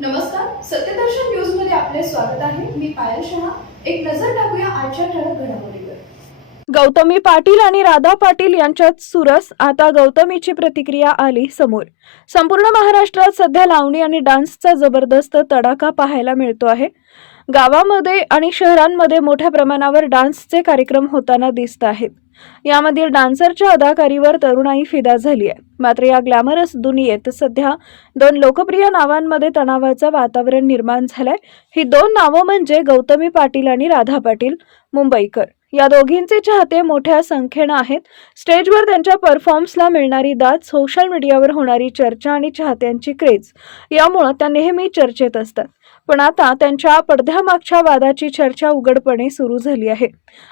नमस्कार, सत्यदर्शन न्यूज मध्ये आपले स्वागत आहे. मी पायल शहा. एक नजर टाकूया आजच्या ठळक घडामोडीवर. गौतमी पाटील आणि राधा पाटील यांच्यात सुरस. आता गौतमीची प्रतिक्रिया आली समोर. संपूर्ण महाराष्ट्रात सध्या लावणी आणि डान्सचा जबरदस्त तडाखा पाहायला मिळतो आहे. गावामध्ये आणि शहरांमध्ये मोठ्या प्रमाणावर डान्सचे कार्यक्रम होताना दिसत आहेत. यामधील डान्सरच्या अदाकारीवर तरुणाई फिदा झाली आहे. मात्र या ग्लॅमरस दुनियेत सध्या दोन लोकप्रिय नावांमध्ये तणावाचं वातावरण निर्माण झालंय. ही दोन नावं म्हणजे गौतमी पाटील आणि राधा पाटील मुंबईकर. या दोघींचे चाहते मोठ्या संख्येने आहेत. स्टेजवर त्यांच्या परफॉर्मन्सला मिळणारी दाद, सोशल मीडियावर होणारी चर्चा आणि चाहत्यांची क्रेज यामुळे त्या नेहमी चर्चेत असतात. पण आता त्यांच्या पडद्यामागच्या वादाची चर्चा उघडपणे सुरू झाली आहे.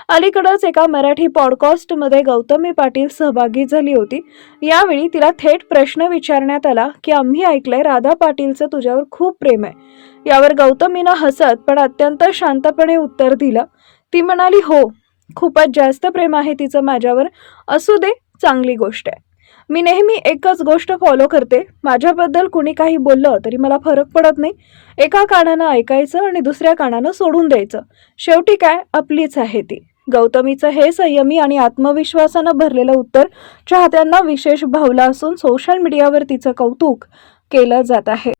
अलीकडेच एका मराठी पॉडकास्टमध्ये गौतमी पाटील सहभागी झाली होती. यावेळी तिला थेट प्रश्न विचारण्यात आला की आम्ही ऐकलंय राधा पाटीलचं तुझ्यावर खूप प्रेम आहे. यावर गौतमीनं हसत पण अत्यंत शांतपणे उत्तर दिलं. ती म्हणाली, हो, खूपच जास्त प्रेम आहे तिचं माझ्यावर. असू दे, चांगली गोष्ट आहे. मी नेहमी एकच गोष्ट फॉलो करते. माझ्याबद्दल कुणी काही बोललं तरी मला फरक पडत नाही. एका कानानं ऐकायचं आणि दुसऱ्या कानानं सोडून द्यायचं. शेवटी काय, आपलीच आहे ती. गौतमीचं हे संयमी आणि आत्मविश्वासानं भरलेलं उत्तर चाहत्यांना विशेष भावलं असून सोशल मीडियावर तिचं कौतुक केलं जात आहे.